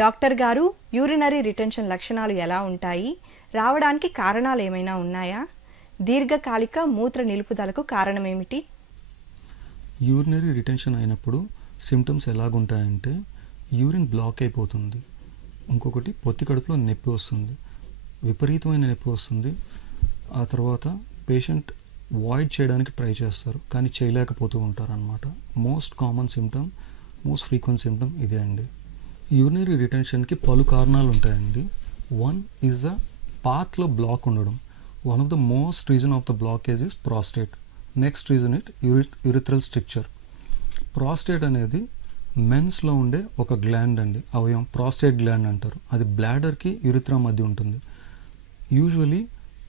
Doctor గారు, urinary retention లక్షణాలు ఎలా ఉంటాయి? రావడానికి కారణాలు ఏమైనా ఉన్నాయా? దీర్ఘకాలిక మూత్ర నిలుపుదలకు కారణం ఏమిటి? యూరినరీ రిటెన్షన్ అయినప్పుడు సిమ్టమ్స్ ఎలాగుంటాయంటే యూరిన్ బ్లాక్ అయిపోతుంది, ఇంకొకటి పొత్తి కడుపులో నొప్పి వస్తుంది, విపరీతమైన నొప్పి వస్తుంది. ఆ తర్వాత పేషెంట్ వాయిడ్ చేయడానికి ట్రై చేస్తారు కానీ చేయలేకపోతూ ఉంటారు అన్నమాట. Most common symptom, most frequent symptom ఇదే అండి. యూరినరీ రిటెన్షన్కి పలు కారణాలు ఉంటాయండి. వన్ ఈజ్ ద పాత్లో బ్లాక్ ఉండడం. One of the most reason of the blockage is prostate. Next reason it urethral stricture. Prostate అనేది మెన్స్లో ఉండే ఒక గ్లాండ్ అండి, అవయవం, ప్రాస్టేట్ గ్లాండ్ అంటారు. అది బ్లాడర్కి యూరిథ్రా మధ్య ఉంటుంది. యూజువలీ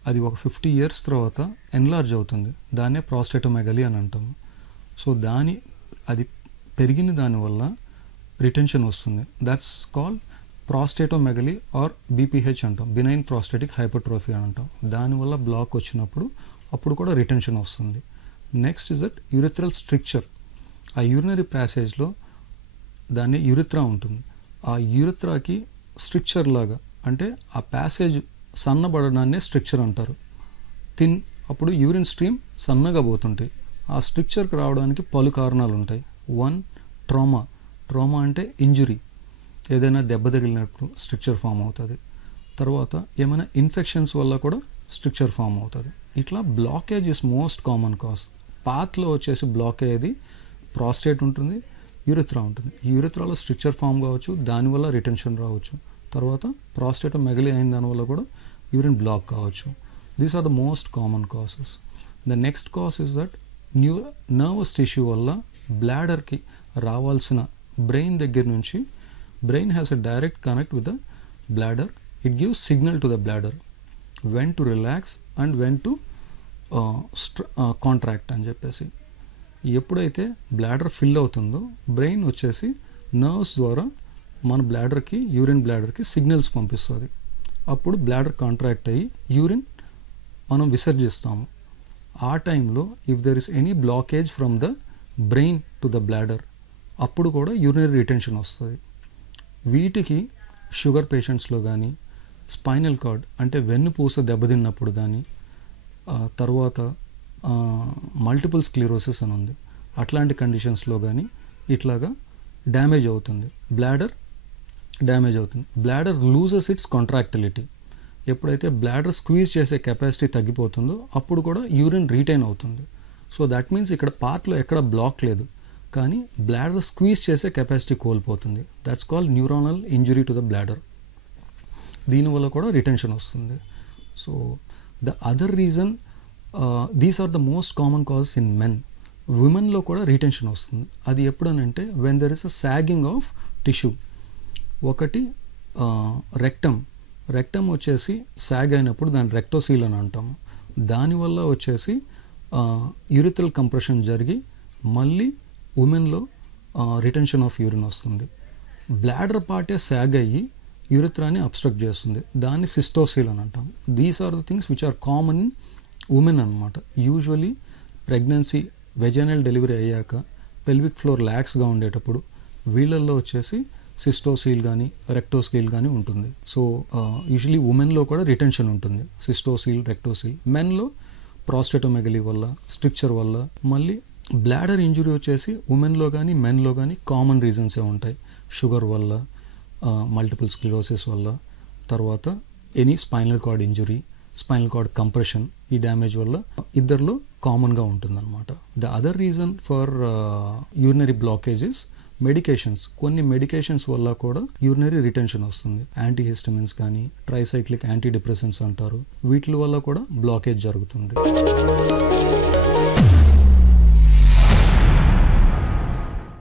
అది ఒక 50 years తర్వాత ఎన్లార్జ్ అవుతుంది, దాన్నే ప్రాస్టేటోమెగలీ అని అంటాము. సో అది పెరిగిన దానివల్ల రిటెన్షన్ వస్తుంది. దట్స్ కాల్డ్ ప్రాస్టేటోమెగలీ ఆర్ బీపీహెచ్ అంటాం, బినైన్ ప్రాస్టేటిక్ హైపర్ట్రోఫీ అని అంటాం. దానివల్ల బ్లాక్ వచ్చినప్పుడు అప్పుడు కూడా రిటెన్షన్ వస్తుంది. Next is that urethral stricture. ఆ యూరినరీ ప్యాసేజ్లో దాన్ని యూరిథ్రా ఉంటుంది. ఆ యూరిథ్రాకి స్ట్రిక్చర్ లాగా, అంటే ఆ ప్యాసేజ్ సన్నబడడాన్నే స్ట్రిక్చర్ అంటారు. అప్పుడు యూరిన్ స్ట్రీమ్ సన్నగా పోతుంటాయి. ఆ స్ట్రిక్చర్కి రావడానికి పలు కారణాలు ఉంటాయి. వన్, ట్రామా అంటే ఇంజురీ, ఏదైనా దెబ్బ తగిలినప్పుడు స్ట్రిక్చర్ ఫామ్ అవుతుంది. తర్వాత ఏమైనా ఇన్ఫెక్షన్స్ వల్ల కూడా స్ట్రిక్చర్ ఫామ్ అవుతుంది. ఇట్లా blockage is most common cause. పాత్లో వచ్చేసి బ్లాక్ అయ్యేది ప్రాస్టేట్ ఉంటుంది, యూరిథ్రా ఉంటుంది. యూరిథ్రాలో స్ట్రిక్చర్ ఫామ్ కావచ్చు, దానివల్ల రిటెన్షన్ రావచ్చు. తర్వాత ప్రాస్టేటోమెగలీ అయిన దానివల్ల కూడా యూరిన్ బ్లాక్ కావచ్చు. These are the most common causes. The next cause is that nervous tissue వల్ల బ్లాడర్కి రావాల్సిన బ్రెయిన్ దగ్గర నుంచి, brain has a direct connect with the bladder. It gives signal to the bladder when to relax and when to contract అని చెప్పేసి. ఎప్పుడైతే bladder fill అవుతుందో brain వచ్చేసి నర్వ్స్ ద్వారా మన బ్లాడర్కి, యూరిన్ బ్లాడర్కి సిగ్నల్స్ పంపిస్తుంది. అప్పుడు బ్లాడర్ కాంట్రాక్ట్ అయ్యి యూరిన్ మనం విసర్జిస్తాము. ఆ టైంలో if there is any blockage from the brain to the bladder, అప్పుడు కూడా యూరినరీ రిటెన్షన్ వస్తుంది. వీటికి షుగర్ పేషెంట్స్లో కానీ, స్పైనల్ కార్డ్ అంటే వెన్నుపూస దెబ్బతిన్నప్పుడు కానీ, తర్వాత మల్టిపుల్ స్క్లిరోసిస్ అని ఉంది, అట్లాంటి కండిషన్స్లో కానీ ఇట్లాగా డ్యామేజ్ అవుతుంది, బ్లాడర్ డ్యామేజ్ అవుతుంది. Bladder loses its contractility. ఎప్పుడైతే బ్లాడర్ స్క్వీజ్ చేసే కెపాసిటీ తగ్గిపోతుందో అప్పుడు కూడా యూరిన్ రీటైన్ అవుతుంది. సో దట్ మీన్స్ ఇక్కడ పార్ట్లో ఎక్కడ బ్లాక్ లేదు, కానీ బ్లాడర్ స్క్వీజ్ చేసే కెపాసిటీ కోల్పోతుంది. That's called neuronal injury to the bladder. దీనివల్ల కూడా రిటెన్షన్ వస్తుంది. So the other reason, these are the most common causes in men. విమెన్లో కూడా రిటెన్షన్ వస్తుంది. అది ఎప్పుడనంటే when there is a sagging of tissue. ఒకటి రెక్టమ్ వచ్చేసి సాగ్ అయినప్పుడు దాన్ని రెక్టోసీల్ అని అంటాము. దానివల్ల వచ్చేసి యూరిథ్రల్ కంప్రెషన్ జరిగి మళ్ళీ ఉమెన్లో రిటెన్షన్ ఆఫ్ యూరిన్ వస్తుంది. బ్లాడర్ పార్టే సాగ్ అయ్యి యూరిథ్రాని అబ్స్ట్రక్ట్ చేస్తుంది, దాన్ని సిస్టోసీల్ అని అంటాం. These are the things which are common in women అనమాట. యూజువలీ ప్రెగ్నెన్సీ, వెజైనల్ డెలివరీ అయ్యాక పెల్విక్ ఫ్లోర్ ల్యాక్స్గా ఉండేటప్పుడు వీళ్ళల్లో వచ్చేసి సిస్టోసీల్ కానీ రెక్టోసీల్ కానీ ఉంటుంది. సో యూజువలీ ఉమెన్లో కూడా రిటెన్షన్ ఉంటుంది, సిస్టోసీల్, రెక్టోసీల్. మెన్లో ప్రాస్టేటోమెగలీ వల్ల, స్ట్రిక్చర్ వల్ల. మళ్ళీ బ్లాడర్ ఇంజురీ వచ్చేసి ఉమెన్లో కానీ మెన్లో కానీ కామన్ రీజన్సే ఉంటాయి. షుగర్ వల్ల, మల్టిపుల్ స్క్లిరోసిస్ వల్ల, తర్వాత any spinal cord injury, spinal cord compression, ఈ డ్యామేజ్ వల్ల ఇద్దరిలో కామన్గా ఉంటుందన్నమాట. The other reason for urinary blockages medications. కొన్ని మెడికేషన్స్ వల్ల కూడా యూరినరీ రిటెన్షన్ వస్తుంది. యాంటీహిస్టమిన్స్ కానీ, ట్రైసైక్లిక్ యాంటీ డిప్రెసెంట్స్ అంటారు, వీటి వల్ల కూడా బ్లాకేజ్ జరుగుతుంది.